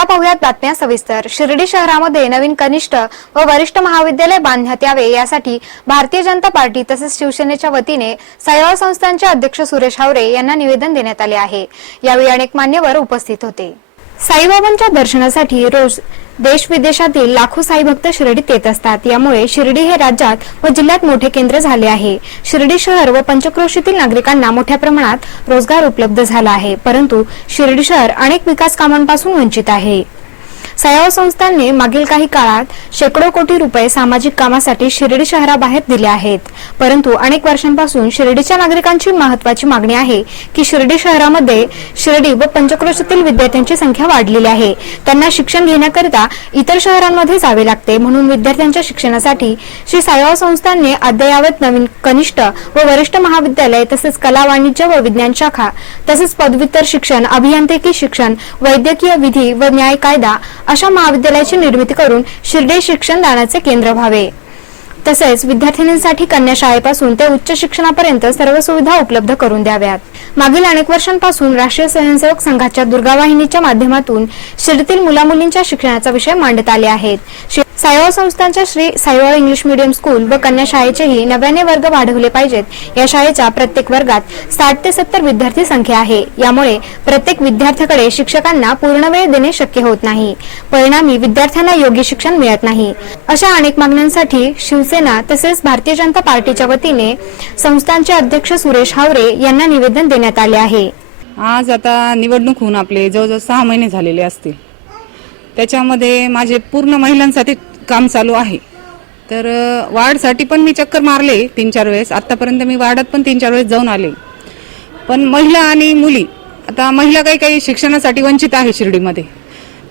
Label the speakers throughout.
Speaker 1: आता पाहुयात बातम्या सविस्तर. शिर्डी शहरामध्ये नवीन कनिष्ठ व वरिष्ठ महाविद्यालय बांधण्यात यावे यासाठी भारतीय जनता पार्टी तसेच शिवसेनेच्या वतीने सायवा संस्थांचे अध्यक्ष सुरेश हावरे यांना निवेदन देण्यात आले आहे. यावेळी अनेक मान्यवर उपस्थित होते. साईबाबांच्या दर्शनासाठी रोज देश विदेशातील लाखो साई भक्त शिर्डीत येत असतात. यामुळे शिर्डी हे राज्यात व जिल्ह्यात मोठे केंद्र झाले आहे. शिर्डी शहर व पंचक्रोशीतील नागरिकांना मोठ्या प्रमाणात रोजगार उपलब्ध झाला आहे. परंतु शिर्डी शहर अनेक विकास कामांपासून वंचित आहे. सयाव संस्थांनी मागील काही काळात शेकडो कोटी रुपये सामाजिक कामासाठी शिर्डी शहराबाहेर दिले आहेत. परंतु अनेक वर्षांपासून शिर्डीच्या नागरिकांची महत्वाची मागणी आहे की शिर्डी शहरामध्ये शिर्डी व पंचक्रोशातील विद्यार्थ्यांची संख्या वाढलेली आहे. त्यांना शिक्षण घेण्याकरिता इतर शहरांमध्ये जावे लागते. म्हणून विद्यार्थ्यांच्या शिक्षणासाठी श्री साईबाबा संस्थांनी अद्ययावत नवीन कनिष्ठ व वरिष्ठ महाविद्यालय तसेच कला वाणिज्य व विज्ञान शाखा तसेच पदव्युत्तर शिक्षण अभियांत्रिकी शिक्षण वैद्यकीय विधी व न्याय कायदा अशा महाविद्यालयाची निर्मिती करून शिर्डे शिक्षण दानाचे केंद्र व्हावे. तसेच विद्यार्थिनींसाठी कन्या शाळेपासून ते उच्च शिक्षणापर्यंत सर्व सुविधा उपलब्ध करून द्याव्यात. मागील अनेक वर्षांपासून राष्ट्रीय स्वयंसेवक संघाच्या दुर्गावाहिनीच्या माध्यमातून शिर्डीतील मुलामुलींच्या शिक्षणाचा विषय मांडत आले आहेत. शि- संस्थांच्या Shri Saibaba English medium school व कन्या शाळेचेही नव्याने वर्ग वाढवले पाहिजेत. या शाळेच्या प्रत्येक वर्गात साठ ते सत्तर विद्यार्थी संख्या आहे. यामुळे प्रत्येक विद्यार्थ्याकडे शिक्षकांना पूर्ण वेळ देणे शक्य होत नाही. परिणामी विद्यार्थ्यांना योग्य शिक्षण मिळत नाही. अशा अनेक मागण्यांसाठी शिवसेना तसेच भारतीय जनता पार्टीच्या वतीने संस्थांचे अध्यक्ष सुरेश हावरे यांना निवेदन देण्यात आले आहे.
Speaker 2: आज आता निवडणूक होऊन आपले जवळजवळ सहा महिने झालेले असतील. त्याच्यामध्ये माझे पूर्ण महिलांसाठी काम चालू आहे. तर वाढसाठी वार्डसाठी पण मी चक्कर मारले तीन चार वेळेस. आत्तापर्यंत मी वार्डात पण तीन चार वेळेस जाऊन आले. पण महिला आणि मुली आता महिला काही काही शिक्षणासाठी वंचित आहे शिर्डीमध्ये.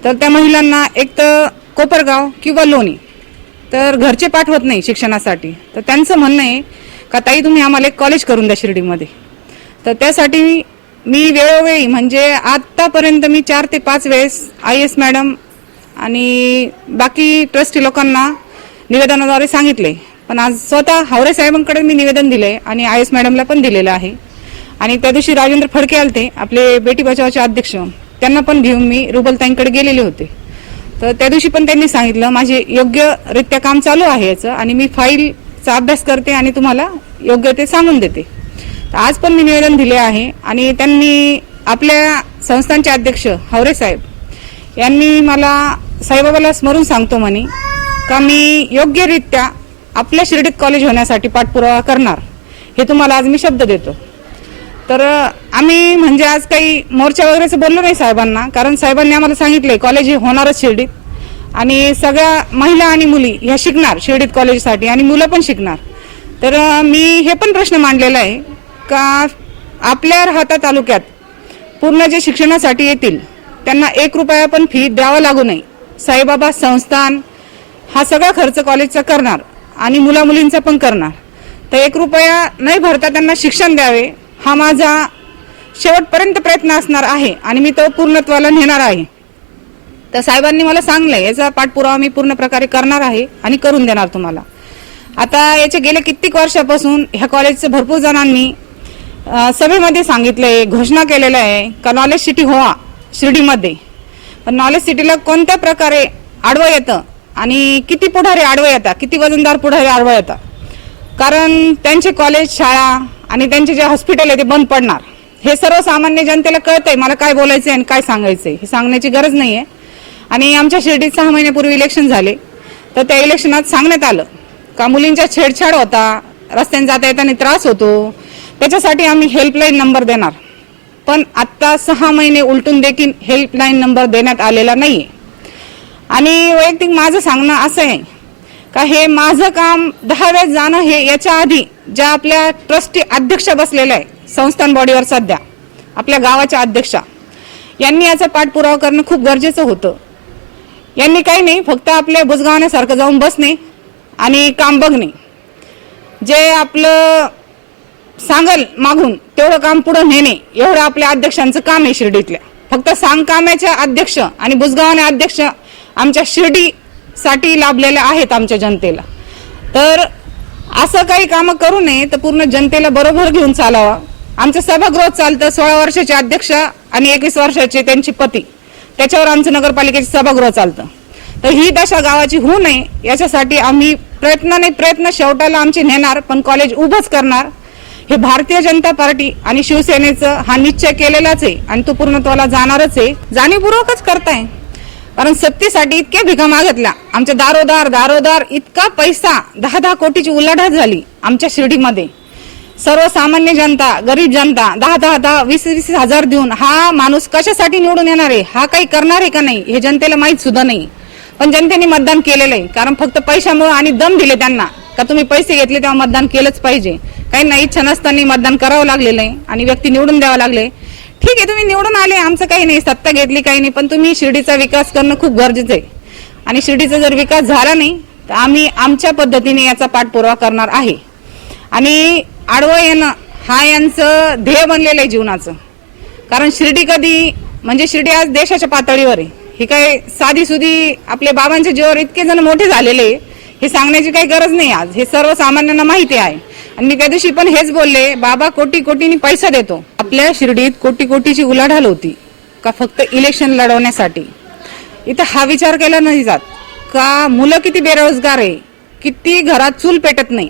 Speaker 2: तर त्या महिलांना एक तर कोपरगाव किंवा लोणी तर घरचे पाठवत नाही शिक्षणासाठी. तर त्यांचं म्हणणं आहे का ताई तुम्ही आम्हाला एक कॉलेज करून द्या शिर्डीमध्ये. तर त्यासाठी मी वेळोवेळी म्हणजे आत्तापर्यंत मी चार ते पाच वेळेस आय एस मॅडम आणि बाकी ट्रस्टी लोकांना निवेदनाद्वारे सांगितले. पण आज स्वतः हावरे साहेबांकडे मी निवेदन दिले आणि आय एस मॅडमला पण दिलेलं आहे. आणि त्या दिवशी राजेंद्र फडके आलते आपले बेटी बचावाचे अध्यक्ष. त्यांना पण घेऊन मी रुबलताईंकडे गेलेले होते. तर त्या दिवशी पण त्यांनी सांगितलं माझे योग्यरित्या काम चालू आहे याचं आणि मी फाईलचा अभ्यास करते आणि तुम्हाला योग्य ते सांगून देते. तर आज पण मी निवेदन दिले आहे आणि त्यांनी आपल्या संस्थांचे अध्यक्ष हावरे साहेब यांनी मला साईबाबाला स्मरून सांगतो म्हणे का मी योग्यरित्या आपल्या शिर्डीत कॉलेज होण्यासाठी पाठपुरावा करणार? हे तुम्हाला आज मी शब्द देतो. तर आम्ही म्हणजे आज काही मोर्चा वगैरेचं बोललो नाही साहेबांना कारण साहेबांनी आम्हाला सांगितलं कॉलेज हे होणारच शिर्डीत. आणि सगळ्या महिला आणि मुली ह्या शिकणार शिर्डीत कॉलेजसाठी आणि मुलं पण शिकणार. तर मी हे पण प्रश्न मांडलेला आहे का आपल्या राहता तालुक्यात पूर्ण जे शिक्षणासाठी येतील त्यांना एक रुपया पण फी द्यावा लागू नये? साईबाबा संस्थान हा सगळा खर्च कॉलेजचा करणार आणि मुलामुलींचा पण करणार. तर एक रुपया नाही भरता त्यांना शिक्षण द्यावे हा माझा शेवटपर्यंत प्रयत्न असणार आहे आणि मी तो पूर्णत्वाला नेणार आहे. तर साहेबांनी मला सांगलंय याचा पाठपुरावा मी पूर्ण प्रकारे करणार आहे आणि करून देणार तुम्हाला. आता याच्या गेल्या कित्येक वर्षापासून ह्या कॉलेजचं भरपूर जणांनी सभेमध्ये सभेमध्ये सांगितलंय घोषणा केलेलं आहे का नॉलेज सिटी व्हा शिर्डीमध्ये. पण नॉलेज सिटीला कोणत्या प्रकारे आडवं येतं आणि किती पुढारी आडवं येतात? किती वजनदार पुढारी आडवं येतात? कारण त्यांचे कॉलेज शाळा आणि त्यांचे जे हॉस्पिटल आहे ते बंद पडणार. हे सर्वसामान्य जनतेला कळतंय. मला काय बोलायचं आहे आणि काय सांगायचं आहे हे सांगण्याची गरज नाही आहे आणि आमच्या शिर्डीत सहा महिन्यापूर्वी इलेक्शन झाले. तर त्या इलेक्शनात सांगण्यात आलं का मुलींच्या छेडछाड होता रस्त्याने जाता येताना त्रास होतो. त्याच्यासाठी आम्ही हेल्पलाईन नंबर देणार. पण आत्ता सहा महिने उलटून देखील हेल्पलाईन नंबर देण्यात आलेला नाही आणि वैयक्तिक माझं सांगणं असं आहे का हे माझं काम दहा वेळेस जाणं हे याच्या आधी ज्या आपल्या ट्रस्टी अध्यक्ष बसलेल्या आहे संस्थान बॉडीवर सध्या आपल्या गावाच्या अध्यक्षा यांनी याचा पाठपुरावा करणं खूप गरजेचं होतं. यांनी काही नाही फक्त आपल्या बुजगावण्यासारखं जाऊन बसणे आणि काम बघणे. जे आपलं सांगल मागून तेवढं काम पुढे नेणे एवढं आपल्या अध्यक्षांचं काम आहे शिर्डीतल्या फक्त सांगकाम्याच्या अध्यक्ष आणि बुजगावाने अध्यक्ष आमच्या शिर्डीसाठी लाभलेल्या आहेत आमच्या जनतेला. तर असं काही कामं करू नये तर पूर्ण जनतेला बरोबर घेऊन चालावा. आमचं सभागृह चालतं सोळा वर्षाचे अध्यक्ष आणि एकवीस वर्षाचे त्यांची पती. त्याच्यावर आमचं नगरपालिकेचं सभागृह चालतं. तर ही दशा गावाची होऊ नये याच्यासाठी आम्ही प्रयत्न नाही प्रयत्न शेवटाला आमचे नेणार पण कॉलेज उभंच करणार. हे भारतीय जनता पार्टी आणि शिवसेनेचं हा निश्चय केलेलाच आहे आणि तो पूर्णत्वाला जाणारच आहे. जाणीवपूर्वकच करताय. कारण सत्तेसाठी इतक्या भिका मागितल्या. आमच्या दारोदार दारोदार इतका पैसा दहा दहा कोटीची उलाढाल झाली आमच्या शिर्डीमध्ये. सर्वसामान्य जनता गरीब जनता दहा दहा दहा वीस वीस हजार देऊन हा माणूस कशासाठी निवडून येणार आहे? हा काही करणार आहे का नाही? हे जनतेला माहीत सुद्धा नाही. पण जनतेने मतदान केलेलं आहे. कारण फक्त पैशामुळे आणि दम दिले त्यांना. का तुम्ही पैसे घेतले तेव्हा मतदान केलंच पाहिजे. काही नाही इच्छा नसताना मतदान करावं लागलेलं आहे आणि व्यक्ती निवडून द्यावं लागले. ठीक आहे तुम्ही निवडून आले आमचं काही नाही सत्ता घेतली काही नाही पण तुम्ही शिर्डीचा विकास करणं खूप गरजेचं आहे. आणि शिर्डीचा जर विकास झाला नाही तर आम्ही आमच्या पद्धतीने याचा पाठपुरावा करणार आहे. आणि आडवं येणं हा यांचं ध्येय बनलेलं आहे जीवनाचं. कारण शिर्डी कधी म्हणजे शिर्डी आज देशाच्या पातळीवर आहे. ही काय साधी सुधी आपले बाबांच्या जीवावर इतके जण मोठे झालेले आहे, हे सांगण्याची काही गरज नाही आज. हे सर्वसामान्यांना माहिती आहे. आणि मी त्या दिवशी पण हेच बोलले बाबा कोटी कोटीनी पैसा देतो. आपल्या शिर्डीत कोटी कोटीची उलाढाल होती का फक्त इलेक्शन लढवण्यासाठी? इथं हा विचार केला नाही जात. का मुलं किती बेरोजगार आहे? किती घरात चूल पेटत नाही?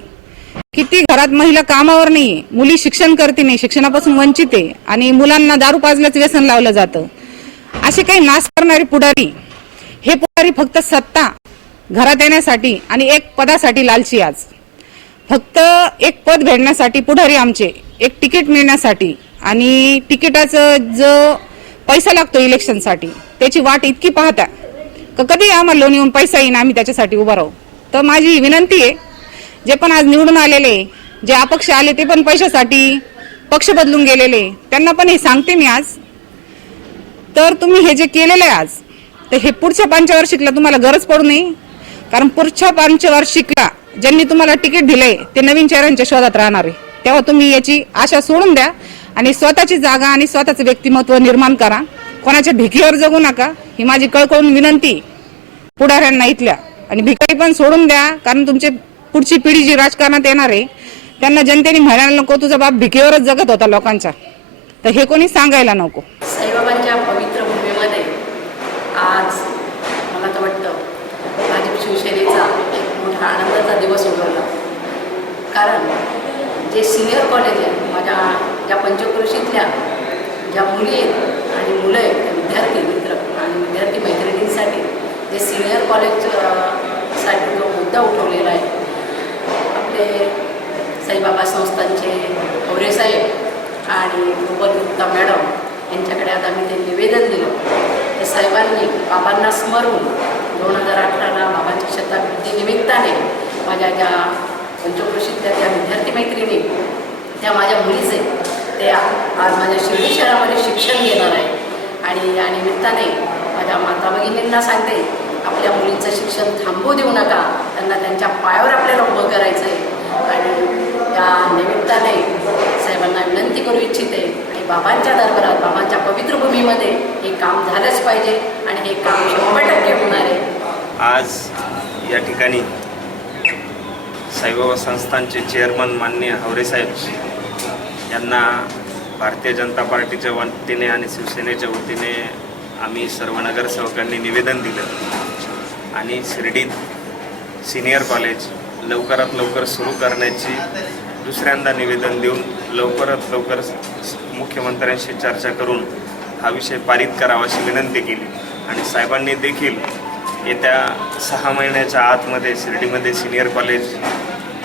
Speaker 2: किती घरात महिला कामावर नाहीये? मुली शिक्षण करते नाही शिक्षणापासून वंचित आहे. आणि मुलांना दारू पाजल्याच व्यसन लावलं जातं. असे काही नाश करणारे पुढारी हे पुढारी फक्त सत्ता घरात येण्यासाठी आणि एक पदासाठी लालची आज. फक्त एक पद भेटण्यासाठी पुढारी आमचे एक तिकीट मिळण्यासाठी आणि तिकिटाचं जो पैसा लागतो इलेक्शनसाठी त्याची वाट इतकी पाहता का कधी आम्हाला लोन येऊन पैसा येईन आम्ही त्याच्यासाठी उभा राहू. तर माझी विनंती आहे जे पण आज निवडून आलेले जे अपक्ष आले ते पण पैशासाठी पक्ष बदलून गेलेले त्यांना पण हे सांगते मी आज. तर तुम्ही हे जे केलेलं आहे आज तर हे पुढच्या पंचवर्षीतला तुम्हाला गरज पडू नये. कारण पुढच्या पंचवार्षिकला ज्यांनी तुम्हाला तिकीट दिलंय ते नवीन चेहऱ्यांच्या शोधात राहणार आहे. तेव्हा तुम्ही याची आशा सोडून द्या आणि स्वतःची जागा आणि स्वतःचं व्यक्तिमत्व निर्माण करा. कोणाच्या भिकीवर जगू नका. ही माझी कळकळून विनंती पुढाऱ्यांना इथल्या. आणि भिकारी पण सोडून द्या कारण तुमची पुढची पिढी जी राजकारणात येणार आहे त्यांना जनतेने म्हणायला नको तुझा बाप भिकेवरच जगत होता लोकांचा. तर हे कोणी सांगायला नको.
Speaker 3: साईबाबांच्या पवित्र भूमीमध्ये आज मला तर वाटतं भाजप शिवसेनेचा एक मोठा आनंदाचा दिवस उगवला. कारण जे सिनियर कॉलेज आहे माझ्या ज्या पंचक्रोशीतल्या ज्या मुली आहेत आणि मुलं आहेत विद्यार्थी मित्र आणि विद्यार्थी मैत्रिणींसाठी जे सिनियर कॉलेजसाठी जो मुद्दा उठवलेला आहे आपले साईबाबा संस्थांचे होरे साहेब आणि रुपल गुप्ता मॅडम यांच्याकडे आता मी ते निवेदन दिलं. तर साहेबांनी बाबांना स्मरून दोन हजार अठराला बाबांच्या माझ्या ज्या पंचप्रसिद्ध त्या विद्यार्थी मैत्रिणी त्या माझ्या मुलीचे त्या आज माझ्या शिर्डी शहरामध्ये शिक्षण घेणार आहे. आणि या निमित्ताने माझ्या माता भगिनींना सांगते आपल्या मुलीचं शिक्षण थांबू देऊ नका. त्यांना त्यांच्या पायावर आपल्याला उभं करायचं आहे आणि या निमित्ताने साहेबांना विनंती करू इच्छिते आणि बाबांच्या दरबारात बाबांच्या पवित्र भूमीमध्ये हे काम झालंच पाहिजे आणि हे काम शंभर टक्के होणार आहे.
Speaker 4: आज या ठिकाणी साईबाबा संस्थानचे चेअरमन माननीय हावरेसाहेब यांना भारतीय जनता पार्टीच्या वतीने आणि शिवसेनेच्या वतीने आम्ही सर्व नगरसेवकांनी निवेदन दिलं. आणि शिर्डीत सिनियर कॉलेज लवकरात लवकर सुरू करण्याची दुसऱ्यांदा निवेदन देऊन लवकरात लवकर मुख्यमंत्र्यांशी चर्चा करून हा विषय पारित करावा अशी विनंती केली. आणि साहेबांनी देखील येत्या सहा महिन्याच्या आतमध्ये शिर्डीमध्ये सिनियर कॉलेज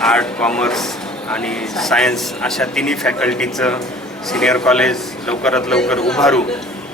Speaker 4: आर्ट कॉमर्स आणि सायन्स अशा तिन्ही फॅकल्टीचं सिनियर कॉलेज लवकरात लवकर उभारू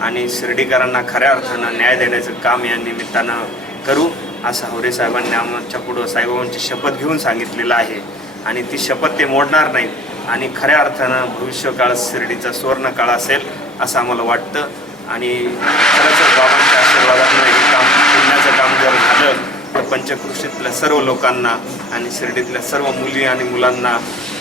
Speaker 4: आणि शिर्डीकरांना खऱ्या अर्थानं न्याय देण्याचं काम या निमित्तानं करू असं हवरे साहेबांनी आमच्या पुढं साईबाबांची शपथ घेऊन सांगितलेलं आहे. आणि ती शपथ ते मोडणार नाहीत आणि खऱ्या अर्थानं भविष्यकाळ शिर्डीचा सुवर्ण काळ असेल असं आम्हाला वाटतं. आणि खरंच बाबांच्या आशीर्वादानं हे काम पुण्याचं काम जर झालं तर पंचकृषीतल्या सर्व लोकांना आणि शिर्डीतल्या सर्व मुली आणि मुलांना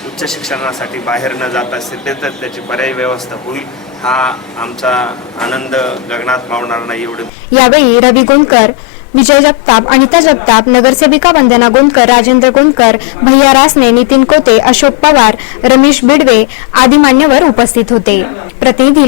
Speaker 4: उच्च शिक्षणासाठी बाहेर न जाता सिद्धेतच त्याची पर्यायी व्यवस्था होईल हा आमचा आनंद गगनात मावणार नाही एवढे.
Speaker 1: यावेळी रवी गोंदकर विजय जगताप अनिता जगताप नगरसेविका वंदना गोंदकर राजेंद्र गोंदकर भैया रासने नितीन कोते अशोक पवार रमेश बिडवे आदी मान्यवर उपस्थित होते. प्रतिनिधी